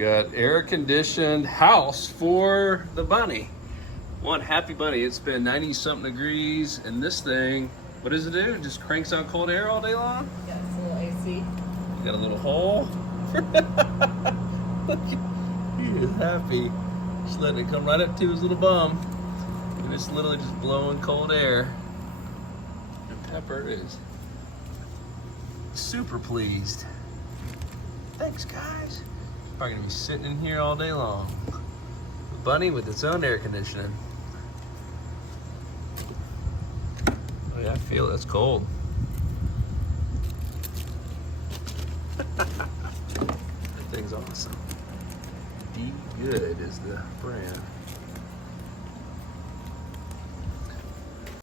got air-conditioned house for the bunny. One happy bunny. It's been 90-something degrees, and this thing, what does it do? It just cranks out cold air all day long? Yeah, it's a little AC. Got a little hole. Look, he is happy. Just letting it come right up to his little bum. And it's literally just blowing cold air. And Pepper is super pleased. Thanks, guys. Probably gonna be sitting in here all day long. The bunny with its own air conditioning. Oh yeah, I feel it. It's cold. That thing's awesome. Deegood is the brand.